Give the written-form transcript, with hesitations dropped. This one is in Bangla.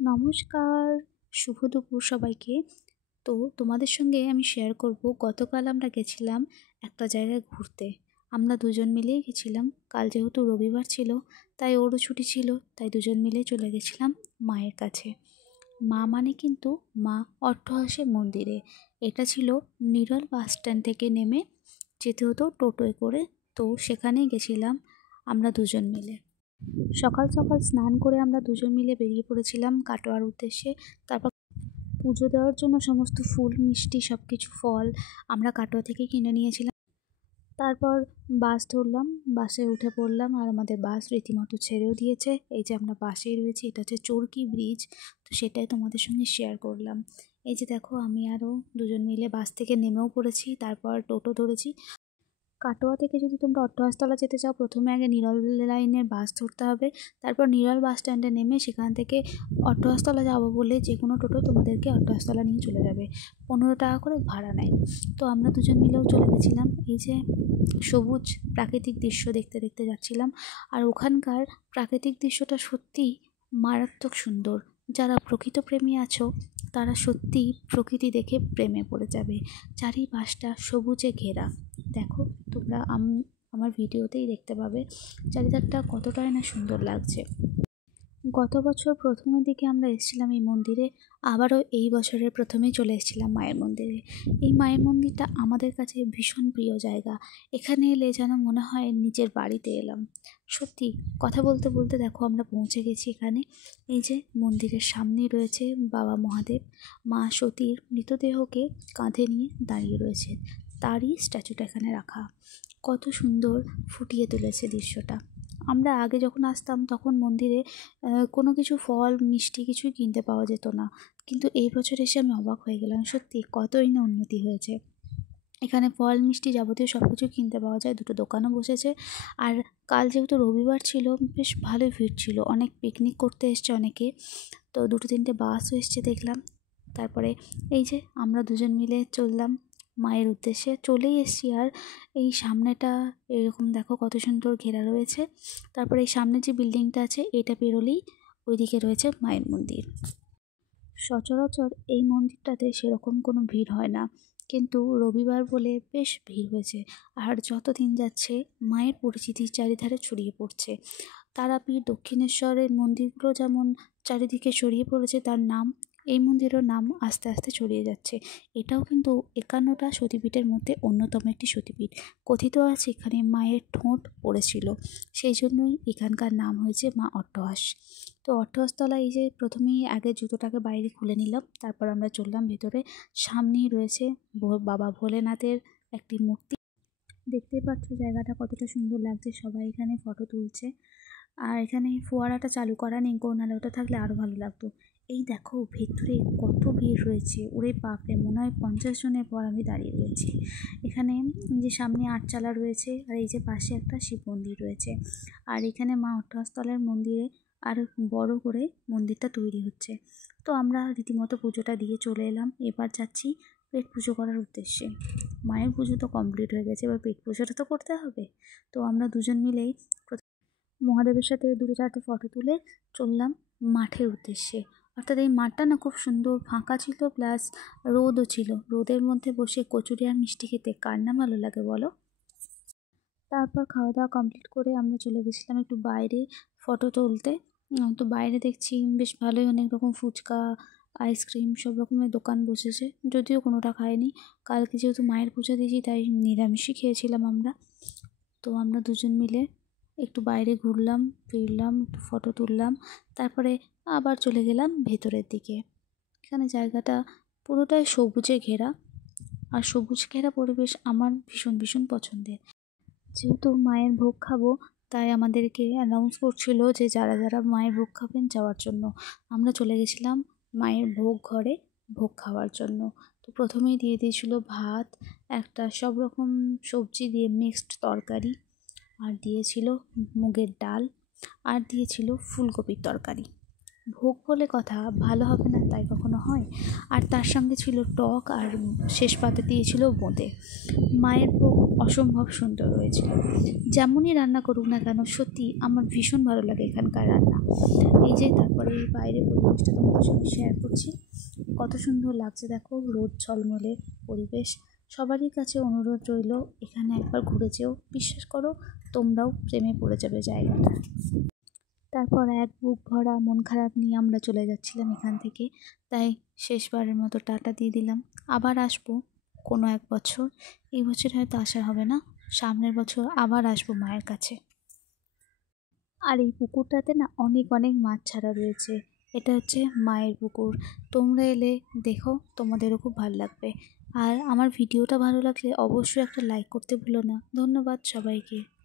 নমস্কার, শুভ দুপুর সবাইকে। তো তোমাদের সঙ্গে আমি শেয়ার করব, গতকাল আমরা গেছিলাম একটা জায়গায় ঘুরতে। আমরা দুজন মিলেই গেছিলাম। কাল যেহেতু রবিবার ছিল, তাই ওরও ছুটি ছিল, তাই দুজন মিলেই চলে গেছিলাম মায়ের কাছে। মা মানে কিন্তু মা অট্টহাসি মন্দিরে। এটা ছিল নিরল বাস স্ট্যান্ড থেকে নেমে যেতে হতো টোটোয় করে। তো সেখানেই গেছিলাম আমরা দুজন মিলে। সকাল সকাল স্নান করে আমরা দুজন মিলে বেরিয়ে পড়েছিলাম কাটোয়ার উদ্দেশ্যে। তারপর পুজো দেওয়ার জন্য সমস্ত ফুল, মিষ্টি, সব কিছু ফল আমরা কাটোয়া থেকে কিনে নিয়েছিলাম। তারপর বাস ধরলাম, বাসে উঠে পড়লাম, আর আমাদের বাস রীতিমতো ছেড়েও দিয়েছে। এই যে আমরা বাসেই রয়েছি, এটা হচ্ছে চরকি ব্রিজ। তো সেটাই তোমাদের সঙ্গে শেয়ার করলাম। এই যে দেখো, আমি আরও দুজন মিলে বাস থেকে নেমেও পড়েছি, তারপর টোটো ধরেছি। কাটোয়া থেকে যদি তোমরা অট্টহাসতলা যেতে চাও, প্রথমে আগে নিরল লাইনের বাস ধরতে হবে। তারপর নিরল বাস স্ট্যান্ডে নেমে সেখান থেকে অট্টহাসতলা যাবো বলে যে কোনো টোটো তোমাদেরকে অট্টহাসতলা নিয়ে চলে যাবে। 15 টাকা করে ভাড়া নেয়। তো আমরা দুজন মিলেও চলে গেছিলাম। এই যে সবুজ প্রাকৃতিক দৃশ্য দেখতে দেখতে যাচ্ছিলাম। আর ওখানকার প্রাকৃতিক দৃশ্যটা সত্যিই মারাত্মক সুন্দর। যারা প্রকৃত প্রেমী আছো, তারা সত্যিই প্রকৃতি দেখে প্রেমে পড়ে যাবে। চারিপাশটা সবুজে ঘেরা। দেখো তোমরা, আমার ভিডিওতেই দেখতে পাবে চারিদিকটা কতটাই না সুন্দর লাগছে। গত বছর প্রথমের দিকে আমরা এসেছিলাম এই মন্দিরে, আবারও এই বছরের প্রথমেই চলে এসেছিলাম মায়ের মন্দিরে। এই মায়ের মন্দিরটা আমাদের কাছে ভীষণ প্রিয় জায়গা। এখানে এলে যেন মনে হয় নিজের বাড়িতে এলাম। সত্যি কথা বলতে বলতে দেখো আমরা পৌঁছে গেছি এখানে। এই যে মন্দিরের সামনেই রয়েছে বাবা মহাদেব। মা সতীর মৃতদেহকে কাঁধে নিয়ে দাঁড়িয়ে রয়েছে, তারই স্ট্যাচুটা এখানে রাখা। কত সুন্দর ফুটিয়ে তুলেছে দৃশ্যটা। আমরা আগে যখন আসতাম তখন মন্দিরে কোনো কিছু ফল, মিষ্টি কিছুই কিনতে পাওয়া যেত না, কিন্তু এই বছর এসে আমি অবাক হয়ে গেলাম। সত্যি কতই না উন্নতি হয়েছে। এখানে ফল, মিষ্টি যাবতীয় সব কিছু কিনতে পাওয়া যায়। দুটো দোকানও বসেছে। আর কাল যেহেতু রবিবার ছিল, বেশ ভালোই ভিড় ছিল। অনেক পিকনিক করতে এসছে অনেকে। তো 2-3টে বাসও এসছে দেখলাম। তারপরে এই যে আমরা দুজন মিলে চললাম মায়ের উদ্দেশ্যে, চলেই এসছি। আর এই সামনেটা এরকম দেখো কত সুন্দর ঘেরা রয়েছে। তারপরে এই সামনে যে বিল্ডিংটা আছে, এটা পেরোলেই ওইদিকে রয়েছে মায়ের মন্দির। সচরাচর এই মন্দিরটাতে সেরকম কোনো ভিড় হয় না, কিন্তু রবিবার বলে বেশ ভিড় হয়েছে। আর যত দিন যাচ্ছে মায়ের পরিচিতি চারিধারে ছড়িয়ে পড়ছে। তারাপীঠ, দক্ষিণেশ্বরের মন্দিরগুলো যেমন চারিদিকে ছড়িয়ে পড়েছে তার নাম, এই মন্দিরের নাম আস্তে আস্তে ছড়িয়ে যাচ্ছে। এটাও কিন্তু 51টা সতীপীঠের মধ্যে অন্যতম একটি সতীপীঠ। কথিত আছে এখানে মায়ের ঠোঁট পড়েছিল, সেই জন্যই এখানকার নাম হয়েছে মা অট্টহাস। তো অট্টহাসতলায় এই যে প্রথমেই আগে জুতোটাকে বাইরে খুলে নিলাম, তারপর আমরা চললাম ভেতরে। সামনেই রয়েছে বাবা ভোলেনাথের একটি মূর্তি। দেখতেই পাচ্ছ জায়গাটা কতটা সুন্দর লাগছে, সবাই এখানে ফটো তুলছে। আর এখানে ফোয়ারাটা চালু করা নেই, নাহলে ওটা থাকলে আরও ভালো লাগতো। এই দেখো ভেতরে কত ভিড় রয়েছে, ওরে বাপরে, মনে হয় 50 জনের পর আমি দাঁড়িয়ে রয়েছি এখানে। যে সামনে আটচালা রয়েছে, আর এই যে পাশে একটা শিব মন্দির রয়েছে। আর এখানে মা অট্টহাসতলার মন্দিরে আরও বড় করে মন্দিরটা তৈরি হচ্ছে। তো আমরা রীতিমতো পুজোটা দিয়ে চলে এলাম। এবার যাচ্ছি পেট পুজো করার উদ্দেশ্যে। মায়ের পুজো তো কমপ্লিট হয়ে গেছে, এবার পেট পুজোটা তো করতে হবে। তো আমরা দুজন মিলেই মহাদেবের সাথে 2-4টে ফটো তুলে চললাম মাঠের উদ্দেশ্যে। অর্থাৎ এই মাঠটা না খুব সুন্দর ফাঁকা ছিল, প্লাস রোদও ছিল। রোদের মধ্যে বসে কচুরি আর মিষ্টি খেতে কার না ভালো লাগে বলো। তারপর খাওয়া দাওয়া কমপ্লিট করে আমরা চলে গেছিলাম একটু বাইরে ফটো তুলতে। তো বাইরে দেখছি বেশ ভালোই অনেক রকম ফুচকা, আইসক্রিম সব রকমের দোকান বসেছে, যদিও কোনোটা খাইনি। কালকে যেহেতু মায়ের পুজো দিয়েছি, তাই নিরামিষই খেয়েছিলাম আমরা। তো আমরা দুজন মিলে একটু বাইরে ঘুরলাম ফিরলাম, একটু ফটো তুললাম, তারপরে আবার চলে গেলাম ভেতরের দিকে। এখানে জায়গাটা পুরোটাই সবুজে ঘেরা, আর সবুজ ঘেরা পরিবেশ আমার ভীষণ ভীষণ পছন্দের। যেহেতু মায়ের ভোগ খাবো, তাই আমাদেরকে অ্যানাউন্স করছিল যে যারা যারা মায়ের ভোগ খাবেন যাওয়ার জন্য। আমরা চলে গেছিলাম মায়ের ভোগ ঘরে ভোগ খাওয়ার জন্য। তো প্রথমেই দিয়ে দিয়েছিল ভাত, একটা সব রকম সবজি দিয়ে মিক্সড তরকারি, আর দিয়েছিল মুগের ডাল, আর দিয়েছিল ফুলকপির তরকারি। ভোগ বলে কথা, ভালো হবে না তাই কখনো হয়। আর তার সঙ্গে ছিল টক, আর শেষ পাতে দিয়েছিল বোঁদে। মায়ের ভোগ অসম্ভব সুন্দর হয়েছিল। যেমনই রান্না করুক না কেন, সত্যি আমার ভীষণ ভালো লাগে এখানকার রান্না। এই যে তারপরে এই বাইরে পরিবেশটা তোমাদের সঙ্গে শেয়ার করছি, কত সুন্দর লাগছে দেখো, রোদ ঝলমলে পরিবেশ। সবারই কাছে অনুরোধ রইল, এখানে একবার ঘুরে যেও, বিশ্বাস করো তোমরাও প্রেমে পড়ে যাবে জায়গাটা। তারপর এক বুক ভরা মন খারাপ নিয়ে আমরা চলে যাচ্ছিলাম এখান থেকে, তাই শেষবারের মতো টাটা দিয়ে দিলাম। আবার আসবো কোনো এক বছর, এই বছর হয়তো আসা হবে না, সামনের বছর আবার আসবো মায়ের কাছে। আর এই পুকুরটাতে না অনেক অনেক মাছ ছাড়া রয়েছে, এটা হচ্ছে মায়ের পুকুর। তোমরা এলে দেখো, তোমাদেরও খুব ভালো লাগবে। আর আমার ভিডিওটা ভালো লাগলে অবশ্যই একটা লাইক করতে ভুলো না। ধন্যবাদ সবাইকে।